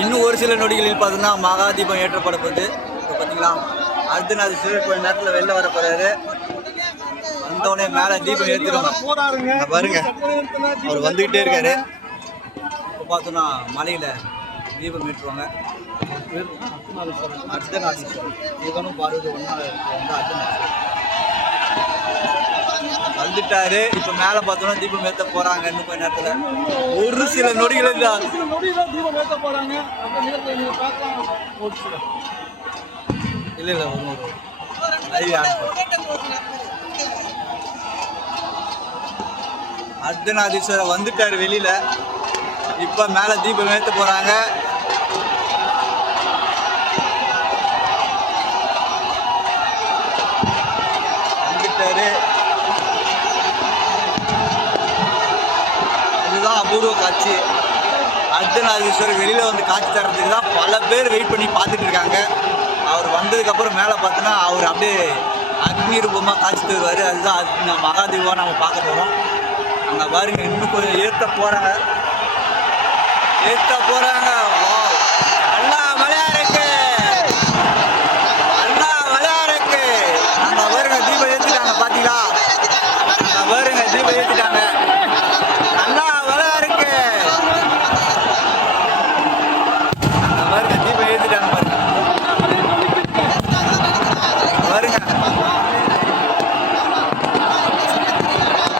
இன்னும் ஒரு சில நொடிகளில் பார்த்தீங்கன்னா மகாதீபம் ஏற்றப்பட போகுது. இப்போ பார்த்தீங்களா? அர்ஜுனாதி சிவர் கொஞ்ச நேரத்தில் வெளில வர போறாரு. வந்தவொடனே மேலே தீபம் ஏற்றிடுவாங்க பாருங்க. அவர் வந்துகிட்டே இருக்காரு. இப்போ பார்த்தோன்னா மலையில தீபம் ஏற்றுவாங்க. அர்த்தநாதீஸ்வரர் இவனும் பார்வதி ஒன்றா வந்து அர்த்தநாதீஸ்வரர் வந்துட்டாரு. இப்போ மேலே பார்த்தோன்னா தீபம் ஏற்ற போறாங்க இன்னும் கொஞ்ச நேரத்தில். ஒரு சில நொடிகள் தான். தீபம் ஏத்த போறாங்க. அந்த நேரத்துல நீங்க பார்க்கலாம். ஒரு சில. இல்லை இல்லை லைவ் அர்த்தநாதீஸ்வரர் வந்துட்டாரு வெளியில. இப்ப மேல தீபம் ஏத்த போறாங்க. அபூர்வ காட்சி. அர்த்தநாதீஸ்வரர் வெளியில் வந்து காட்சி தரத்துக்கு தான் பல பேர் வெயிட் பண்ணி பார்த்துட்டு இருக்காங்க. அவர் வந்ததுக்கப்புறம் மேலே பார்த்தோன்னா அவர் அப்படியே அக்னி ரூபமாக காட்சி தருவார். அதுதான் அது மகாதேவாக நம்ம பார்க்க போகிறோம் அங்கே பாருங்க இன்னும் கொஞ்சம் ஏற்ற போகிறாங்க ஏற்ற போகிறாங்க நல்லா மழையா நல்லா மழையா நாங்கள் பாருங்க தீபம் ஏற்றிட்டாங்க பார்த்தீங்களா பாருங்க தீபம் ஏற்றிட்டாங்க